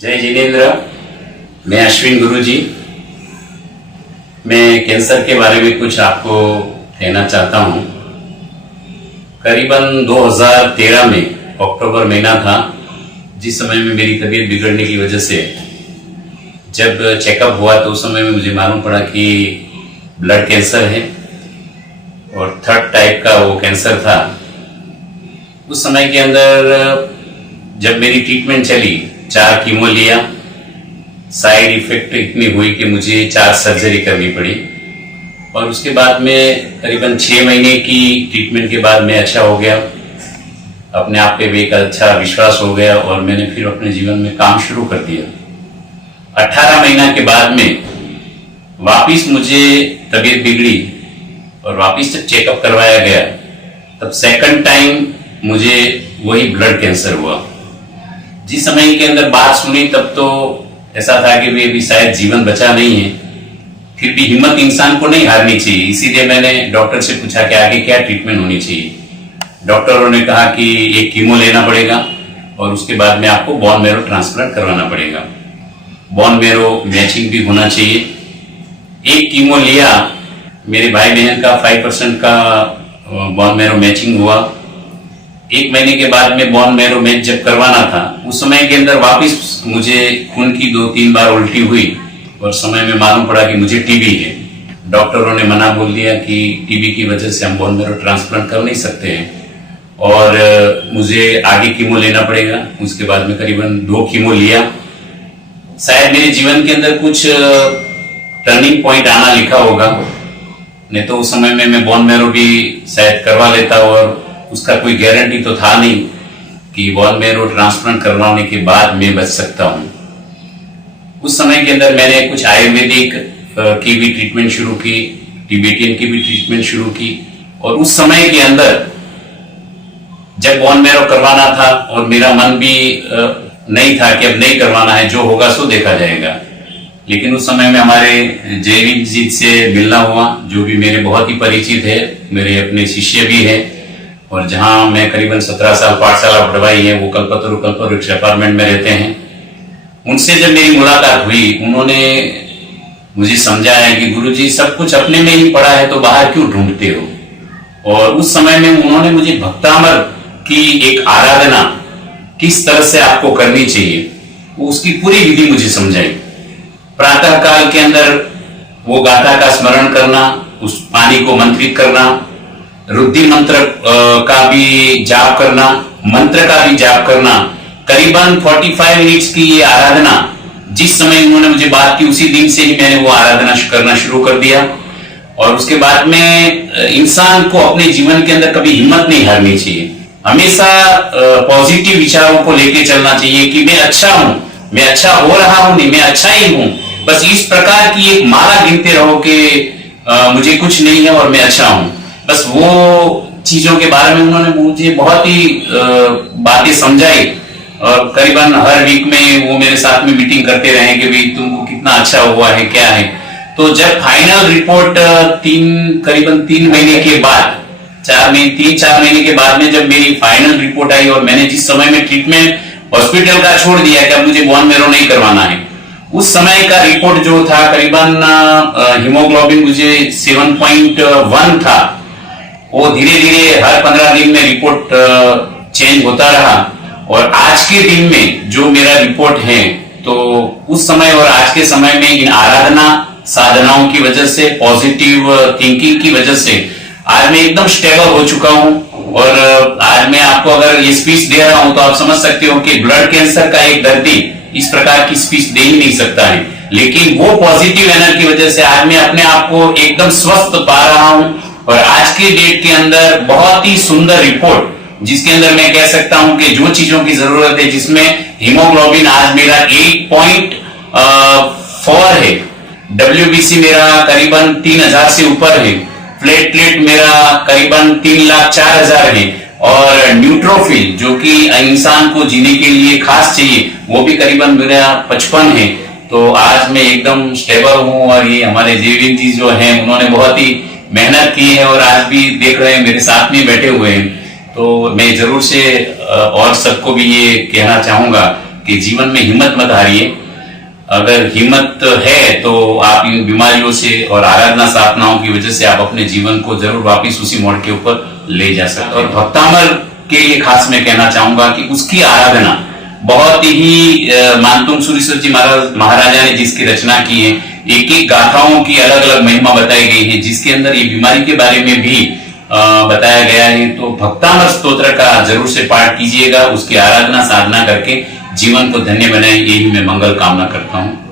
जय जिनेन्द्र। मैं अश्विन गुरुजी। मैं कैंसर के बारे में कुछ आपको कहना चाहता हूँ। करीबन 2013 में अक्टूबर महीना था, जिस समय में मेरी तबीयत बिगड़ने की वजह से जब चेकअप हुआ तो उस समय में मुझे मालूम पड़ा कि ब्लड कैंसर है और 3rd टाइप का वो कैंसर था। उस समय के अंदर जब मेरी ट्रीटमेंट चली, 4 कीमो लिया, साइड इफेक्ट इतनी हुई कि मुझे 4 सर्जरी करनी पड़ी और उसके बाद में करीबन 6 महीने की ट्रीटमेंट के बाद मैं अच्छा हो गया। अपने आप पे भी एक अच्छा विश्वास हो गया और मैंने फिर अपने जीवन में काम शुरू कर दिया। 18 महीना के बाद में वापिस मुझे तबीयत बिगड़ी और वापिस जब चेकअप करवाया गया तब 2nd टाइम मुझे वही ब्लड कैंसर हुआ। जिस समय के अंदर बात सुनी तब तो ऐसा था कि वे भी शायद जीवन बचा नहीं है, फिर भी हिम्मत इंसान को नहीं हारनी चाहिए। इसीलिए मैंने डॉक्टर से पूछा कि आगे क्या ट्रीटमेंट होनी चाहिए। डॉक्टरों ने कहा कि एक कीमो लेना पड़ेगा और उसके बाद में आपको बोन मैरो ट्रांसप्लांट करवाना पड़ेगा। बोन मैरो मैचिंग भी होना चाहिए। एक कीमो लिया, मेरे भाई बहन का 5% का बोन मैरो मैचिंग हुआ। 1 महीने के बाद में बोन मैरो मैच जब करवाना था, उस समय के अंदर वापिस मुझे खून की 2-3 बार उल्टी हुई और समय में मालूम पड़ा कि मुझे टीबी है। डॉक्टरों ने मना बोल दिया कि टीबी की वजह से हम बोन मैरो ट्रांसप्लांट कर नहीं सकते हैं और मुझे आगे कीमो लेना पड़ेगा। उसके बाद में करीबन 2 कीमो लिया। शायद मेरे जीवन के अंदर कुछ टर्निंग पॉइंट आना लिखा होगा, नहीं तो उस समय में मैं बोन मैरो भी शायद करवा लेता और उसका कोई गारंटी तो था नहीं कि बोन मैरो ट्रांसप्लांट करवाने के बाद मैं बच सकता हूं। उस समय के अंदर मैंने कुछ आयुर्वेदिक की भी ट्रीटमेंट शुरू की, टिबेटियन की भी ट्रीटमेंट शुरू की और उस समय के अंदर जब बोन मैरो करवाना था और मेरा मन भी नहीं था कि अब नहीं करवाना है, जो होगा सो देखा जाएगा। लेकिन उस समय में हमारे जयवीर जी से मिलना हुआ, जो भी मेरे बहुत ही परिचित है, मेरे अपने शिष्य भी है और जहां मैं करीबन 17 साल पाठशाला पढ़वाई है, वो कल्पवृक्ष अपार्टमेंट में रहते हैं। उनसे जब मेरी मुलाकात हुई, उन्होंने मुझे समझाया कि गुरुजी सब कुछ अपने में ही पड़ा है तो बाहर क्यों ढूंढते हो। और उस समय में उन्होंने मुझे भक्तामर की एक आराधना किस तरह से आपको करनी चाहिए, उसकी पूरी विधि मुझे समझाई। प्रातः काल के अंदर वो गाथा का स्मरण करना, उस पानी को मंत्रित करना, रुद्र मंत्र का भी जाप करना, मंत्र का भी जाप करना, करीबन 45 मिनट्स की ये आराधना। जिस समय उन्होंने मुझे बात की उसी दिन से ही मैंने वो आराधना करना शुरू कर दिया। और उसके बाद में इंसान को अपने जीवन के अंदर कभी हिम्मत नहीं हारनी चाहिए, हमेशा पॉजिटिव विचारों को लेके चलना चाहिए कि मैं अच्छा हूं, मैं अच्छा हो रहा हूं, नहीं मैं अच्छा ही हूं। बस इस प्रकार की एक माला गिनते रहो कि मुझे कुछ नहीं है और मैं अच्छा हूं। बस वो चीजों के बारे में उन्होंने मुझे बहुत ही बातें समझाई और करीबन हर वीक में वो मेरे साथ में मीटिंग करते रहे कि भाई तुमको कितना अच्छा हुआ है, क्या है। तो जब फाइनल रिपोर्ट करीबन 3 महीने के बाद, 4 महीने के बाद में जब मेरी फाइनल रिपोर्ट आई और मैंने जिस समय में ट्रीटमेंट हॉस्पिटल का छोड़ दिया कि अब मुझे बोन मैरो नहीं करवाना है, उस समय का रिपोर्ट जो था करीबन हीमोग्लोबिन मुझे 7.1 था। वो धीरे धीरे हर 15 दिन में रिपोर्ट चेंज होता रहा और आज के दिन में जो मेरा रिपोर्ट है, तो उस समय और आज के समय में इन आराधना साधनाओं की वजह से, पॉजिटिव थिंकिंग की वजह से आज मैं एकदम स्टेबल हो चुका हूं। और आज मैं आपको अगर ये स्पीच दे रहा हूं तो आप समझ सकते हो कि ब्लड कैंसर का एक दर्दी इस प्रकार की स्पीच दे ही नहीं सकता है, लेकिन वो पॉजिटिव एनर्जी की वजह से आज मैं अपने आप को एकदम स्वस्थ पा रहा हूं। और आज के डेट के अंदर बहुत ही सुंदर रिपोर्ट, जिसके अंदर मैं कह सकता हूं कि जो चीजों की जरूरत है, जिसमें हीमोग्लोबिन आज मेरा 8.4 है, WBC मेरा करीबन 3000 से ऊपर है, प्लेटलेट मेरा करीबन 3,04,000 है और न्यूट्रोफिल जो कि इंसान को जीने के लिए खास चाहिए, वो भी करीबन मेरा 55 है। तो आज मैं एकदम स्टेबल हूं और ये हमारे जयवीर जी जो हैं उन्होंने बहुत ही मेहनत की है और आज भी देख रहे हैं मेरे साथ में बैठे हुए हैं। तो मैं जरूर से और सबको भी ये कहना चाहूंगा कि जीवन में हिम्मत मत हारिए। अगर हिम्मत है तो आप इन बीमारियों से और आराधना साधनाओं की वजह से आप अपने जीवन को जरूर वापिस उसी मोड़ के ऊपर ले जा सकते। और भक्तामर के लिए खास मैं कहना चाहूंगा कि उसकी आराधना बहुत ही मानतुंग सूरीश्वर जी महाराजा ने जिसकी रचना की है, एक एक गाथाओं की अलग अलग महिमा बताई गई है, जिसके अंदर ये बीमारी के बारे में भी बताया गया है। तो भक्तामर स्तोत्र का जरूर से पाठ कीजिएगा, उसकी आराधना साधना करके जीवन को धन्य बनाए, यही मैं मंगल कामना करता हूँ।